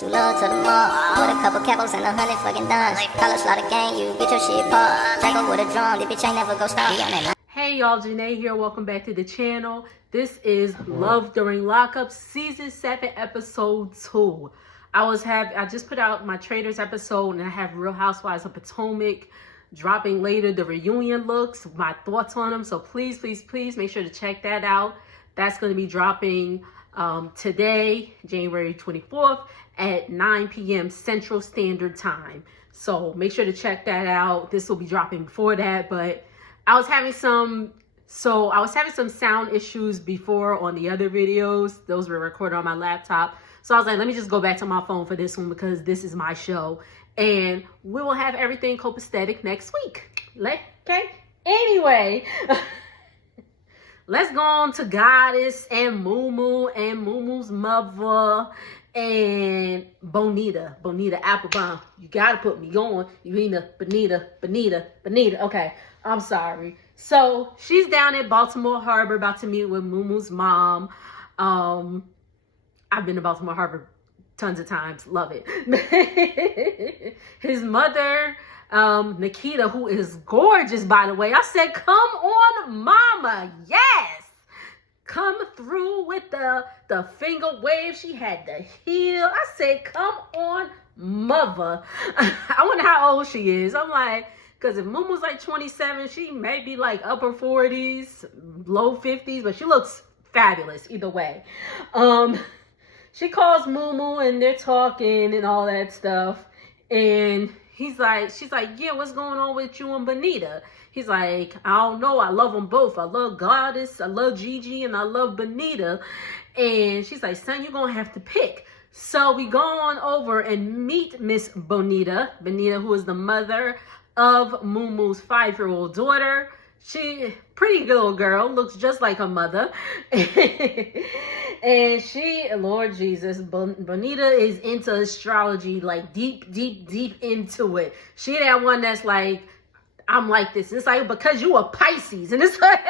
Too low to the mall, with a couple capos and 100 fucking dimes. Color slaughter gang, you get your shit popped. Draco with a drum, the bitch ain't never go stop. Hey y'all, Janae here. Welcome back to the channel. This is Love During Lockup, Season 7, Episode 2. I just put out my Traders episode, and I have Real Housewives of Potomac dropping later, the reunion looks, my thoughts on them. So please, please, please make sure to check that out. That's going to be dropping today, January 24th at 9 p.m. Central Standard Time. So make sure to check that out. This will be dropping before that, but I was having some sound issues before on the other videos. Those were recorded on my laptop. So I was like, let me just go back to my phone for this one because this is my show. And we will have everything copacetic next week. Okay? Anyway, let's go on to Goddess and Moo and Moo's mother and Bonita Applebum. You gotta put me on. Bonita. Okay, I'm sorry. So she's down at Baltimore Harbor about to meet with Moo's mom. I've been to Baltimore Harbor tons of times. Love it. His mother, Nikita, who is gorgeous, by the way. I said, come on, mama. Yes. Come through with the finger wave. She had the heel. I said, come on, mother. I wonder how old she is. I'm like, because if Moo's like 27, she may be like upper 40s, low 50s, but she looks fabulous either way. She calls Moo and they're talking and all that stuff. And she's like, yeah, what's going on with you and Bonita? He's like, I don't know. I love them both. I love Goddess, I love Gigi, and I love Bonita. And she's like, son, you're going to have to pick. So we go on over and meet Miss Bonita, who is the mother of Moo's 5-year-old daughter. She, pretty little girl, looks just like her mother. And she, Lord Jesus, Bonita is into astrology, like deep into it. She that one that's like, I'm like this. It's like, because you are Pisces. And it's like,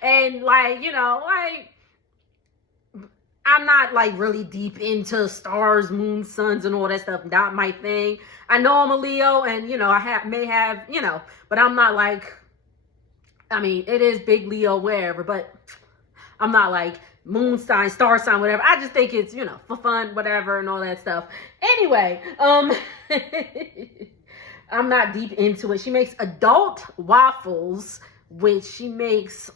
and like, you know, like, I'm not like really deep into stars, moon, suns, and all that stuff. Not my thing. I know I'm a Leo, and you know, may have, you know, but I'm not like, I mean, it is big Leo, wherever, but I'm not like moon sign, star sign, whatever. I just think it's, you know, for fun, whatever, and all that stuff. Anyway, I'm not deep into it. She makes adult waffles, which she makes,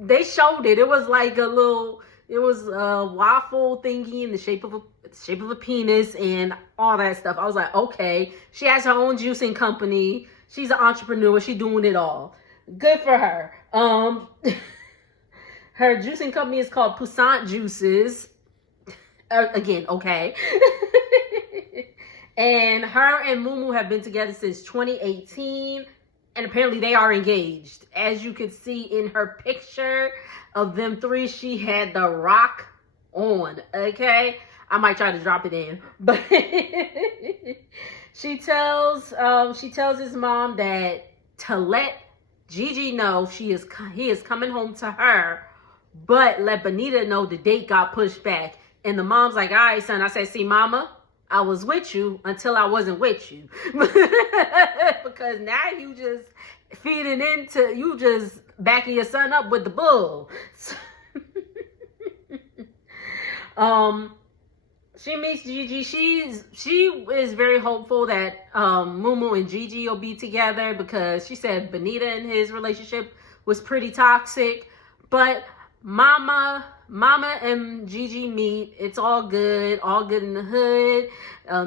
they showed it. It was like a little, it was a waffle thingy in the shape of a penis and all that stuff. I was like, okay. She has her own juicing company. She's an entrepreneur. She's doing it all. Good for her. Her juicing company is called Poussant Juices. Again, okay. And her and Moo have been together since 2018. And apparently they are engaged. As you can see in her picture of them three, she had the rock on, okay? I might try to drop it in. But she tells his mom that to let Gigi know he is coming home to her, but let Bonita know the date got pushed back. And the mom's like, all right, son. I said, see, mama, I was with you until I wasn't with you. Because now you just you just backing your son up with the bull. She meets Gigi. She is very hopeful that Moo and Gigi will be together because she said Bonita and his relationship was pretty toxic. But Mama and Gigi meet. It's all good in the hood.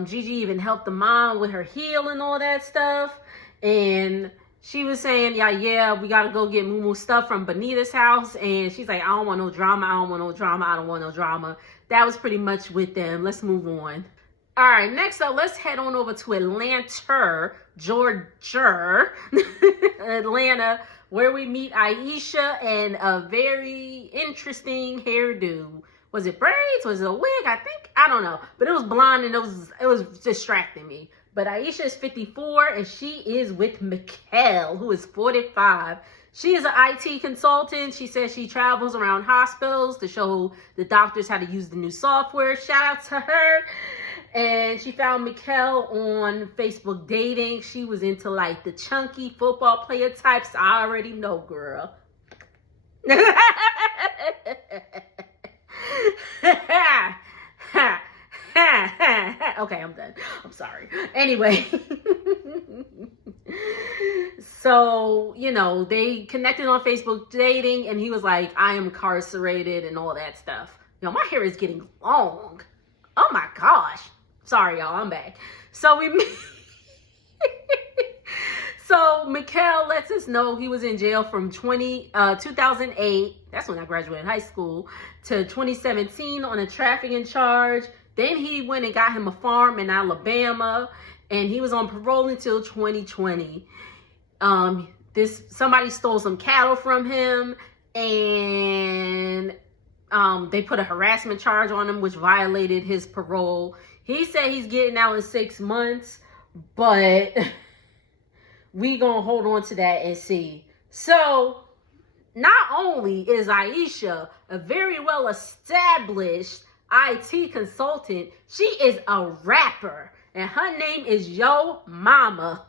Gigi even helped the mom with her heel and all that stuff. And she was saying, yeah, we got to go get Moo stuff from Bonita's house. And she's like, I don't want no drama. That was pretty much with them. Let's move on. All right, next up, let's head on over to Atlanta, Georgia, Atlanta, where we meet Aisha and a very interesting hairdo. Was it braids? Was it a wig? I don't know. But it was blonde and it was distracting me. But Aisha is 54 and she is with Mikkel, who is 45. She is an IT consultant. She says she travels around hospitals to show the doctors how to use the new software. Shout out to her. And she found Mikkel on Facebook dating. She was into like the chunky football player types. I already know, girl. Okay, I'm done. I'm sorry. Anyway. So, you know, they connected on Facebook dating, and he was like, I am incarcerated and all that stuff. You know, my hair is getting long. Oh my gosh. Sorry, y'all. I'm back. So so Mikkel lets us know he was in jail from 2008. That's when I graduated high school, to 2017 on a trafficking charge. Then he went and got him a farm in Alabama, and he was on parole until 2020. Somebody stole some cattle from him, and they put a harassment charge on him, which violated his parole. He said he's getting out in 6 months, but we gonna hold on to that and see. So not only is Aisha a very well established IT consultant, she is a rapper, and her name is Yo Mama.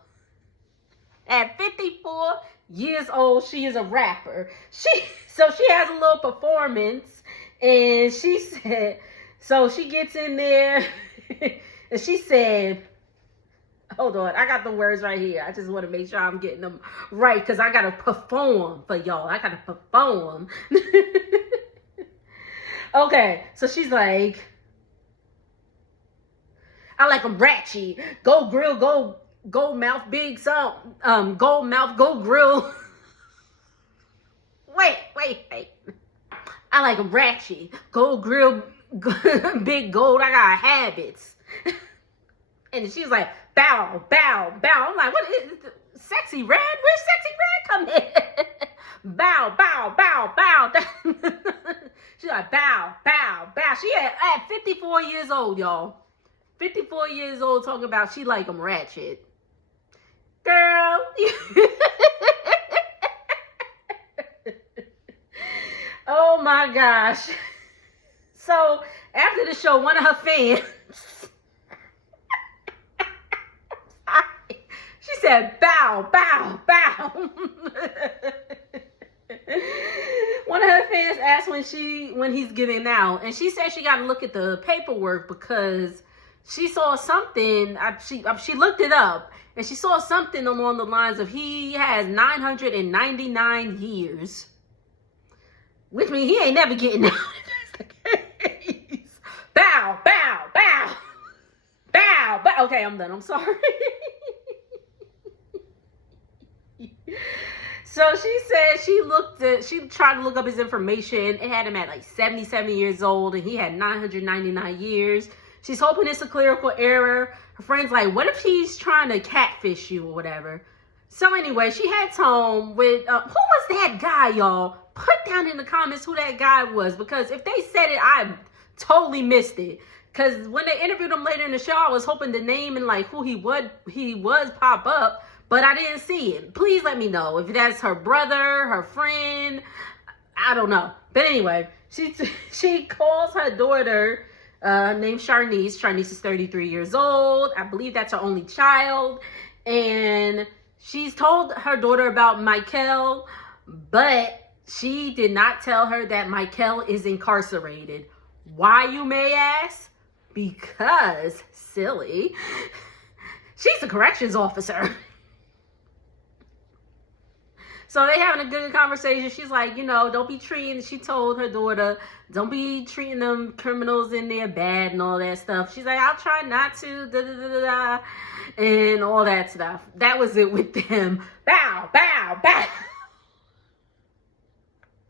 At 54 years old, she is a rapper. So she has a little performance, and she said, so she gets in there, and she said, hold on, I got the words right here. I just want to make sure I'm getting them right, because I got to perform for y'all. I got to perform. Okay, so she's like, I like them ratchy. Go grill, go mouth big, some go mouth, go grill. Wait. I like them ratchy. Go grill, big gold. I got habits. And she's like, bow. I'm like, what is this? Sexy Red? Where's Sexy Red come in? Bow. She's like, bow. She at 54 years old, y'all. 54 years old, talking about she like them ratchet. Girl. Oh my gosh. So after the show, one of her fans, she said, bow. One of her fans asked when he's getting out, and she said she got to look at the paperwork because she saw something. She looked it up, and she saw something along the lines of he has 999 years, which means he ain't never getting out. Bow. Okay, I'm done. I'm sorry. So she said she tried to look up his information. It had him at like 77 years old, and he had 999 years. She's hoping it's a clerical error. Her friend's like, what if he's trying to catfish you or whatever? So anyway, she heads home with, who was that guy, y'all? Put down in the comments who that guy was, because if they said it, I totally missed it. Because when they interviewed him later in the show, I was hoping the name and like who he was pop up, but I didn't see it. Please let me know if that's her brother, her friend. I don't know. But anyway, she calls her daughter named Charnice. Charnice is 33 years old. I believe that's her only child. And she's told her daughter about Mikkel, but she did not tell her that Mikkel is incarcerated. Why, you may ask? Because, silly, she's a corrections officer. So they having a good conversation. She's like, she told her daughter, don't be treating them criminals in there bad and all that stuff. She's like, I'll try not to, and all that stuff. That was it with them. Bow.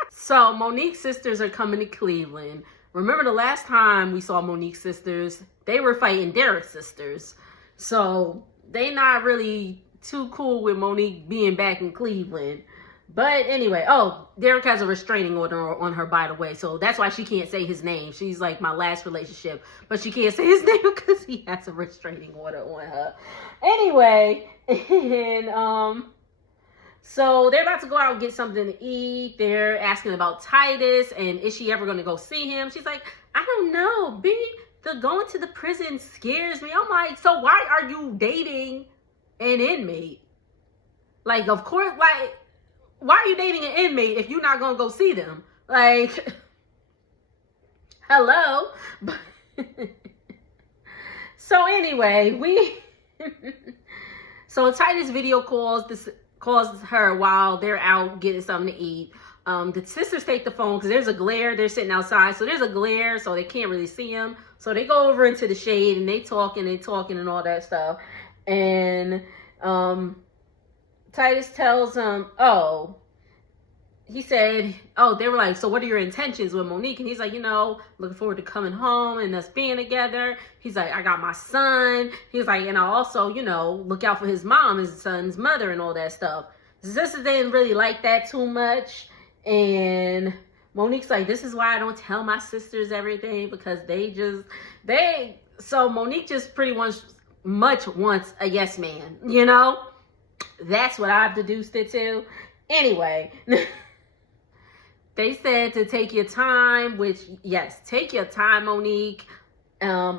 So Monique's sisters are coming to Cleveland. Remember the last time we saw Monique's sisters, they were fighting Derek's sisters. So they not really too cool with Monique being back in Cleveland. But anyway, Derek has a restraining order on her, by the way. So that's why she can't say his name. She's like my last relationship. But she can't say his name because he has a restraining order on her. Anyway, and So they're about to go out and get something to eat. They're asking about Titus and is she ever going to go see him? She's like, I don't know. Going to the prison scares me. I'm like, so why are you dating an inmate? Like, of course, like, why are you dating an inmate if you're not going to go see them? Like, hello? So anyway, so Titus video calls her while they're out getting something to eat. The sisters take the phone because there's a glare. They're sitting outside, so there's a glare, so they can't really see him. So they go over into the shade and they talking and all that stuff. And Titus tells him, he said, they were like, so what are your intentions with Monique? And he's like, looking forward to coming home and us being together. He's like, I got my son. He's like, and I also, look out for his mom, his son's mother and all that stuff. The sisters didn't really like that too much. And Monique's like, this is why I don't tell my sisters everything, because so Monique just pretty much wants a yes man, That's what I've deduced it to. Anyway, they said to take your time, which, yes, take your time, Monique. I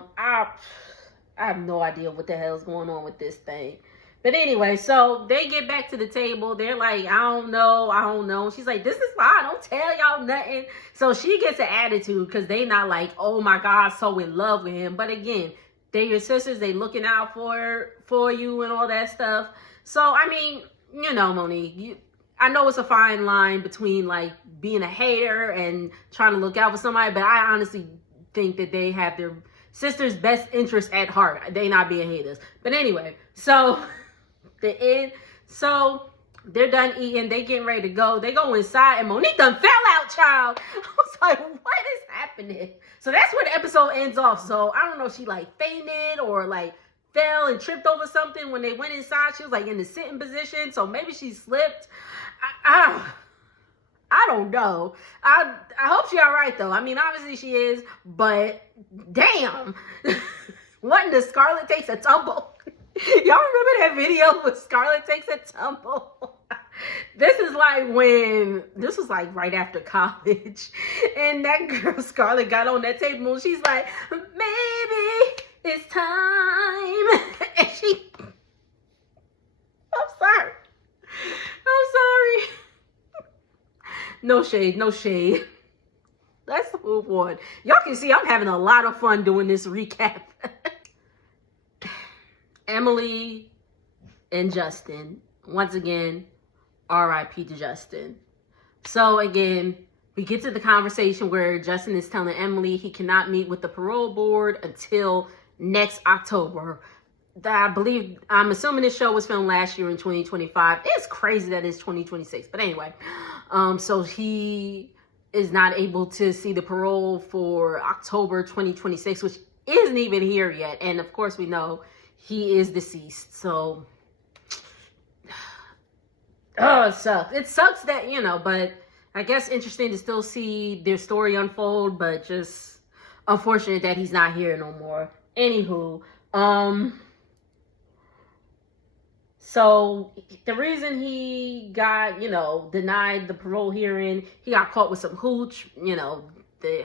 have no idea what the hell's going on with this thing. But anyway, so they get back to the table. They're like, I don't know. She's like, this is why I don't tell y'all nothing. So she gets an attitude because they not like, oh my God, so in love with him. But again, they your sisters, they looking out for you and all that stuff. So, I mean, Monique, I know it's a fine line between like being a hater and trying to look out for somebody, but I honestly think that they have their sister's best interest at heart. They not being haters. But anyway, so they're done eating. They getting ready to go. They go inside and Monique done fell out, child. I was like, what is happening? So that's where the episode ends off. So I don't know if she like fainted or like fell and tripped over something when they went inside. She was like in the sitting position. So maybe she slipped. I don't know. I hope she all right though. I mean, obviously she is, but damn. Wasn't the Scarlett Takes a Tumble? Y'all remember that video with Scarlett Takes a Tumble? This was like right after college. And that girl Scarlett got on that table and she's like, maybe it's time. And I'm sorry. No shade. Let's move on. Y'all can see I'm having a lot of fun doing this recap. Emily and Justin. Once again, R.I.P. to Justin. So again, we get to the conversation where Justin is telling Emily he cannot meet with the parole board until next October. I'm assuming this show was filmed last year in 2025. It's crazy that it's 2026. But anyway, so he is not able to see the parole for October 2026, which isn't even here yet. And of course, we know he is deceased. So, it sucks. It sucks that, but I guess interesting to still see their story unfold, but just unfortunate that he's not here no more. Anywho, so the reason he got, denied the parole hearing, he got caught with some hooch,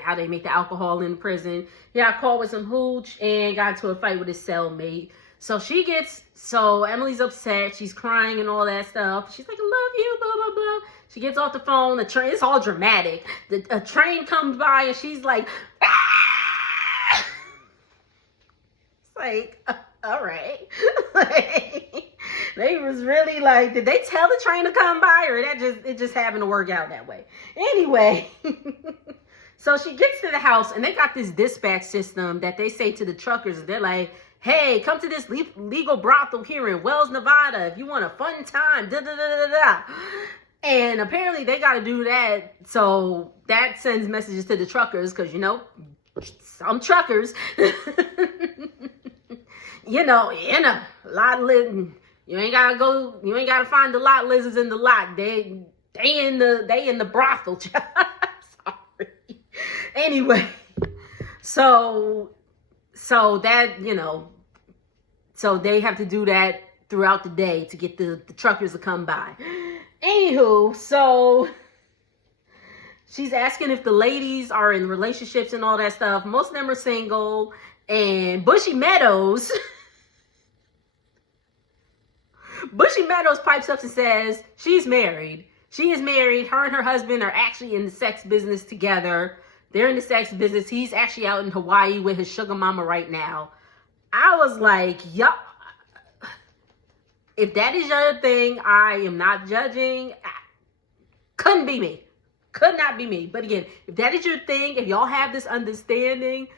how they make the alcohol in prison. He got caught with some hooch and got into a fight with his cellmate. So Emily's upset. She's crying and all that stuff. She's like, I love you, blah, blah, blah. She gets off the phone. It's all dramatic. A train comes by and she's like, ah! It's like, all right. They was really like, did they tell the train to come by, or it just happened to work out that way? Anyway, so she gets to the house and they got this dispatch system that they say to the truckers. They're like, hey, come to this legal brothel here in Wells, Nevada if you want a fun time. Da, da, da, da, da. And apparently they got to do that. So that sends messages to the truckers because, some truckers, a lot of you ain't gotta find the lot lizards in the lot. They in the brothel. Sorry. Anyway, so that, so they have to do that throughout the day to get the truckers to come by. Anywho, so she's asking if the ladies are in relationships and all that stuff. Most of them are single. And Bushy Meadows pipes up and says she's married. She is married. Her and her husband are actually in the sex business together. They're in the sex business. He's actually out in Hawaii with his sugar mama right now. I was like, yup. If that is your thing, I am not judging. Couldn't be me. Could not be me. But again, if that is your thing, if y'all have this understanding,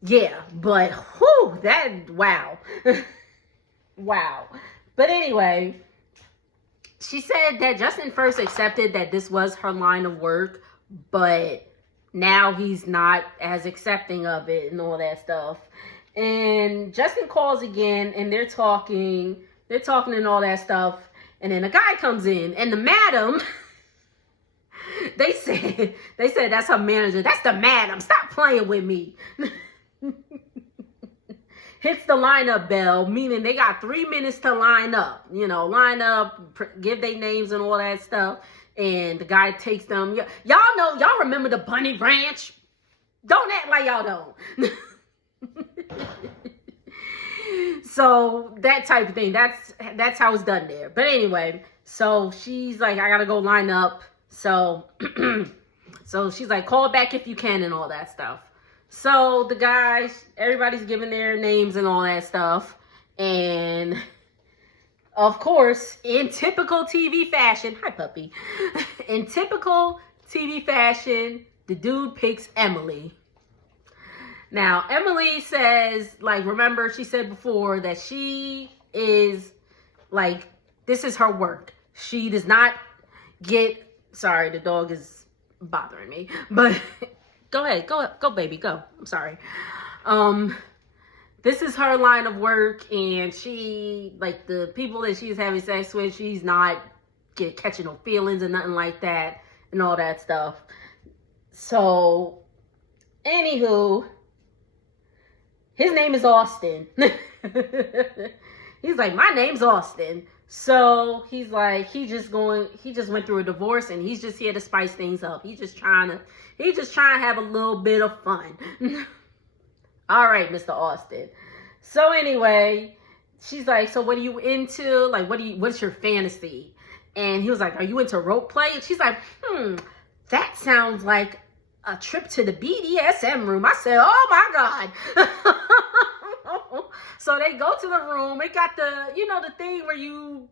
yeah, but whew, wow. Wow. But anyway, she said that Justin first accepted that this was her line of work, but now he's not as accepting of it and all that stuff. And Justin calls again, and they're talking and all that stuff. And then a guy comes in, and the madam, they said that's her manager. That's the madam. Stop playing with me. Hits the lineup bell, meaning they got 3 minutes to line up. You know, line up, give their names and all that stuff. And the guy takes them. Y'all remember the Bunny Ranch? Don't act like y'all don't. So that type of thing, that's how it's done there. But anyway, so she's like, I gotta go line up. So so she's like, call back if you can and all that stuff. So the guys, everybody's giving their names and all that stuff. And of course, in typical TV fashion, hi puppy. In typical TV fashion, the dude picks Emily. Now, Emily says, like, remember, she said before that she is, like, this is her work. She does not get, sorry, the dog is bothering me, but go ahead, go, baby, go. I'm sorry. This is her line of work, and she, like, the people that she's having sex with, she's not catching no feelings or nothing like that, and all that stuff. So, anywho, his name is Austin. He's like, my name's Austin. So he's like, he just went through a divorce, and he's just here to spice things up. He's just trying to have a little bit of fun. All right, Mr. Austin. So anyway, she's like, so what are you into? Like, what's your fantasy? And he was like, are you into rope play? And she's like, that sounds like a trip to the BDSM room. I said, oh my God. So they go to the room. It got the thing where you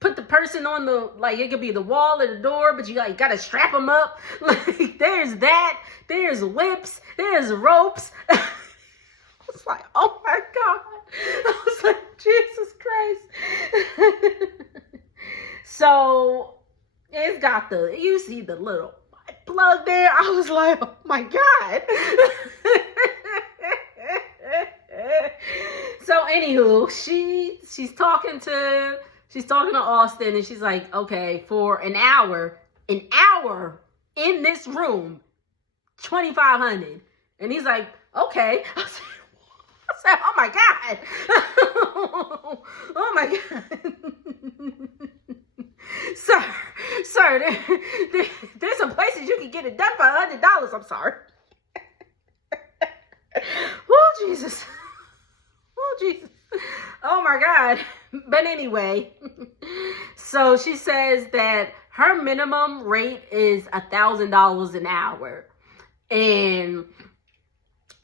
put the person on the, like, it could be the wall or the door, but you gotta strap them up. Like, there's that. There's whips. There's ropes. I was like, oh my God. I was like, Jesus Christ. So it's got you see the little plug there. I was like, oh my God. So anywho, she's talking to Austin, and she's like, okay, for an hour in this room, $2,500. And he's like, okay. I said, oh my God. Oh my God. Sir, there's some places you can get it done for $100. I'm sorry. Oh, Jesus. Oh, Jesus. Oh, my God. But anyway, so she says that her minimum rate is $1,000 an hour. And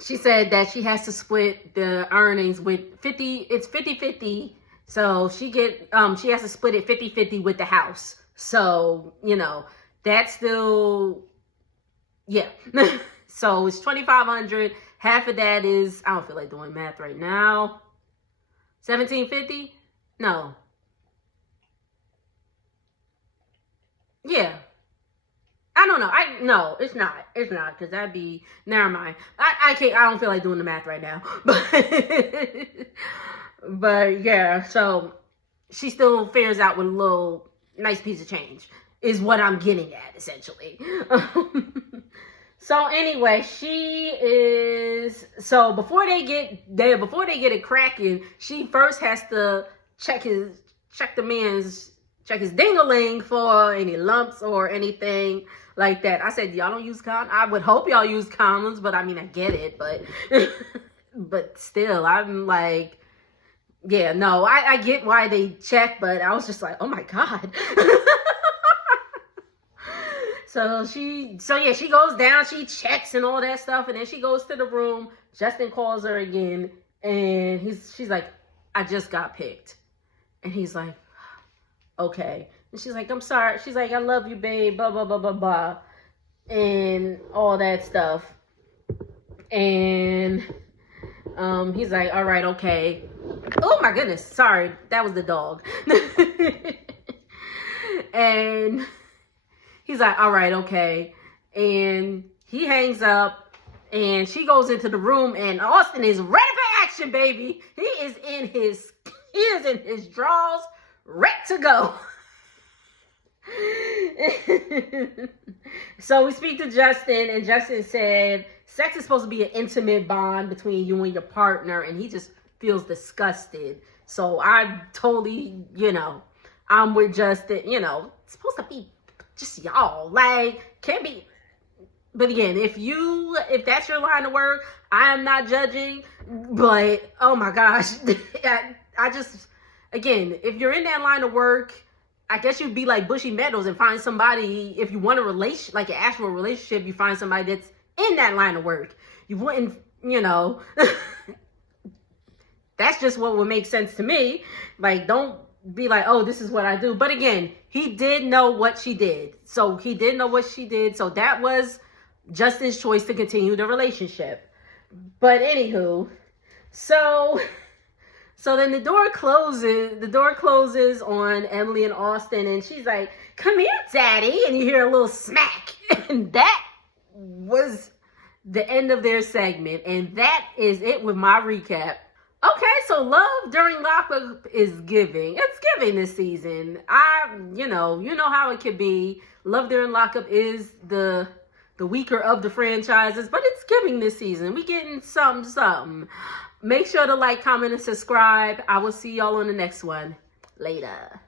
she said that she has to split the earnings with 50-50. So she has to split it 50-50 with the house. So, that's still, yeah. So it's $2,500. Half of that is, I don't feel like doing math right now. $1,750? No. Yeah. I don't know. No, it's not. It's not, because that'd be, never mind. I don't feel like doing the math right now. But yeah, so she still fares out with a little nice piece of change, is what I'm getting at, essentially. So anyway, so before they get it cracking, she first has to check his ding-a-ling for any lumps or anything like that. I said, y'all don't use condoms? I would hope y'all use condoms, but I mean, I get it, but but still, I'm like, yeah, no, I get why they check, but I was just like, oh my God. So she goes down, she checks and all that stuff, and then she goes to the room. Justin calls her again, and she's like, I just got picked. And he's like, okay. And she's like, I'm sorry. She's like, I love you, babe, blah, blah, blah, blah, blah. And all that stuff. And he's like, all right, okay. Oh my goodness. Sorry. That was the dog. And he's like, all right, okay. And he hangs up, and she goes into the room, and Austin is ready for action, baby. He is in his drawers, ready to go. So we speak to Justin, and Justin said sex is supposed to be an intimate bond between you and your partner, and he just feels disgusted. So I totally, I'm with Justin. It's supposed to be just y'all, like, can't be. But again, if that's your line of work, I am not judging, but oh my gosh, I just, again, if you're in that line of work, I guess you'd be like Bushy Meadows and find somebody. If you want a relation, like an actual relationship, you find somebody that's in that line of work. You wouldn't, that's just what would make sense to me. Like, don't be like, oh, this is what I do. But again, he did know what she did. So he did know what she did. So that was Justin's choice to continue the relationship. But anywho, so then the door closes on Emily and Austin, and she's like, come here, daddy. And you hear a little smack. And that was the end of their segment. And that is it with my recap. Okay, so love during Lockup is giving. It's giving this season. You know how it could be. Love during Lockup is the weaker of the franchises, but it's giving this season. We getting something. Make sure to like, comment, and subscribe. I will see y'all on the next one. Later.